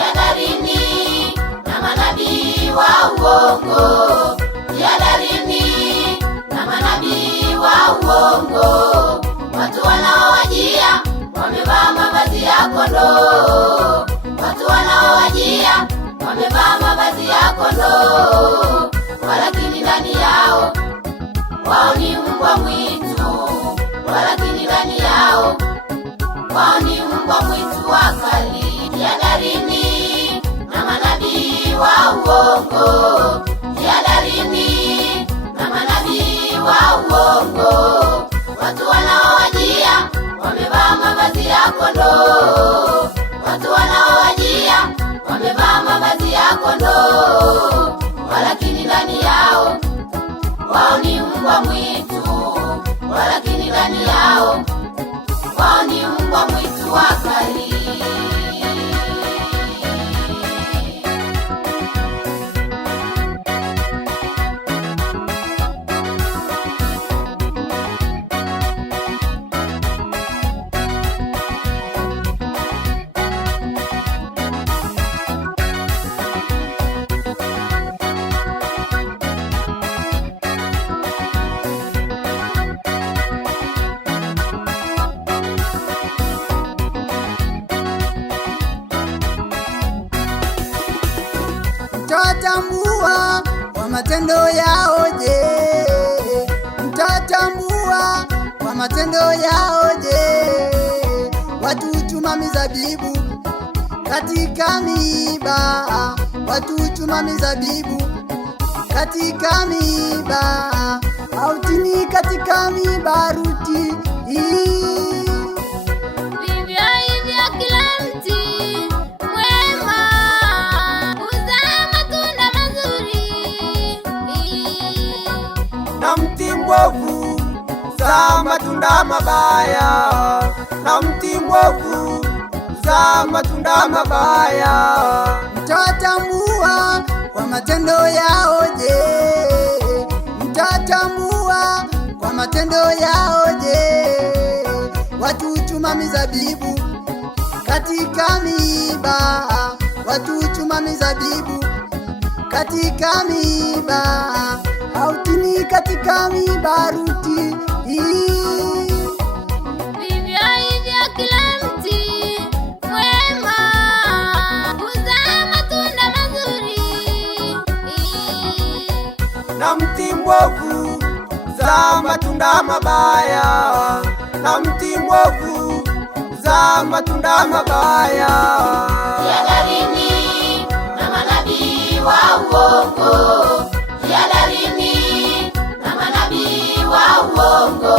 Jihadharini na manabii wa uongo, jihadharini na manabii wa uongo. Watu wanaowajia wamevaa mavazi ya kondoo, watu wanaowajia wamevaa mavazi ya kondoo, walakini ndani yao wao ni mbwa mwitu, walakini ndani yao wao ni mbwa mwitu wakali. Jihadharini na manabii wa uongo, jihadharini na manabii wa uongo. Watu wanaowajia wamevaa mavazi ya kondoo, watu wanaowajia wamevaa mavazi ya kondoo, walakini ndani yao wao ni mbwa mwitu, walakini ndani yao wao ni mbwa mwitu wakali. Mtatambua kwa matendo yao je? Mtatambua kwa matendo yao je? Watu huchuma mizabibu katika miiba, watu huchuma mizabibu katika miiba, au tini katika mibaruti. Na mti mwovu zaa matunda mabaya, na mti mwovu zaa matunda mabaya. Mtatambua kwa matendo yao je? Mtatambua kwa matendo yao je? Watu huchuma mizabibu katika miiba, watu huchuma mizabibu katika miiba, au tini katika mibaruti. Vivyo hivyo kila mti mwema huzaa matunda mazuri, Na mti mwovu zaa matunda mabaya, na mti mwovu zaa matunda mabaya. Jihadharini na manabii wa uongo, jihadharini na manabii wa uongo.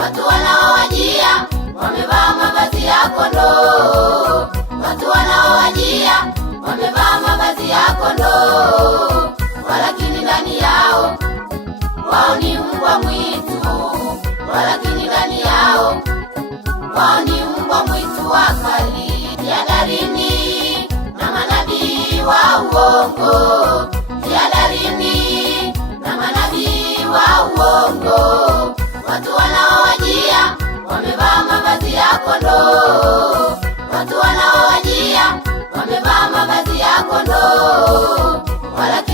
Watu wanaowajia wamevaa mavazi ya kondoo, watu wanaowajia wamevaa mavazi ya kondoo, walakini ndani yao wao ni mbwa mwitu, walakini ndani yao wao ni mbwa mwitu wakali. Jihadharini na manabii wa uongo, jihadharini na manabii wa uongo. Watu wanaowajia wamevaa mavazi ya kondoo, watu wanaowajia wamevaa mavazi ya kondoo, walakini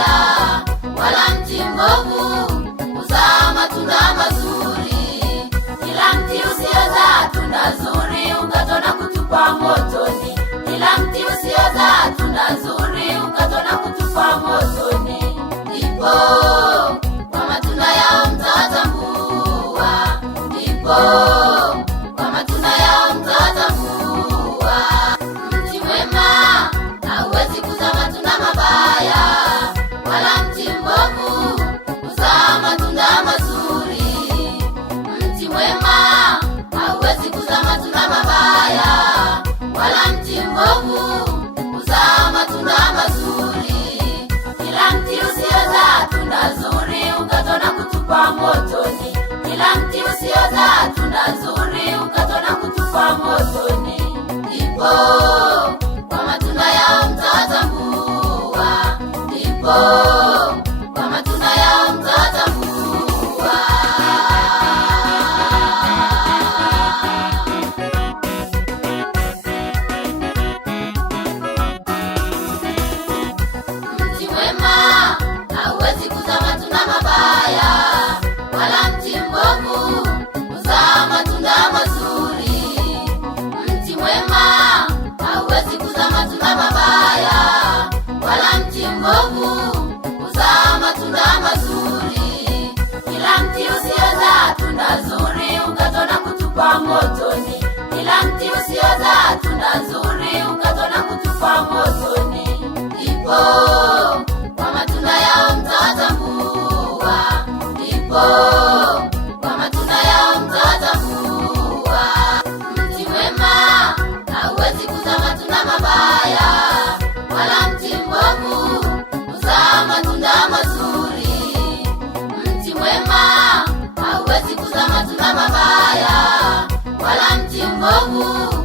mabaya, wala mti mbovu huzaa matunda mazuri. Kila mti usiozaa tunda zuri ukatwa na kutupwa motoni. Kila mti usiozaa tunda zuri ukatwa na kutupwa motoni. Ndipo kwa matunda yao mtawatambua, ndipo kwa matunda yao mtawatambua. Mti mwema hauwezi kuzaa matunda mabaya, wala mti mbovu huzaa matunda mazuri. Mti mwema hauwezi kuzaa matunda mabaya, wala mti mbovu huzaa matunda mazuri. Kila mti usiozaa tunda zuri ukatwa na kutupwa motoni. Kila mti usiozaa tunda zuri ukatwa na kutupwa motoni. Ndipo kwa matunda yao mtawatambua, ndipo kwa matunda yao mtawatambua. Mti mwema hauwezi kuzaa matunda mabaya, wala mti mbovu huzaa matunda mazuri. Mti mwema hauwezi kuzaa matunda mabaya, wala mti mbovu huzaa matunda mazuri. Kila mti usiozaa tunda zuri ukatwa na kutupwa motoni. Kila mti usiozaa tunda zuri ukatwa na kutupwa motoni. Ndipo kwa matunda yao mtawatambua, ndipo kwa matunda yao mtawatambua. Mti mwema hauwezi kuzaa matunda mabaya, wala mti mbovu huzaa matunda mazuri. Mti mwema hauwezi kuzaa matunda mabaya, wala mti mbovu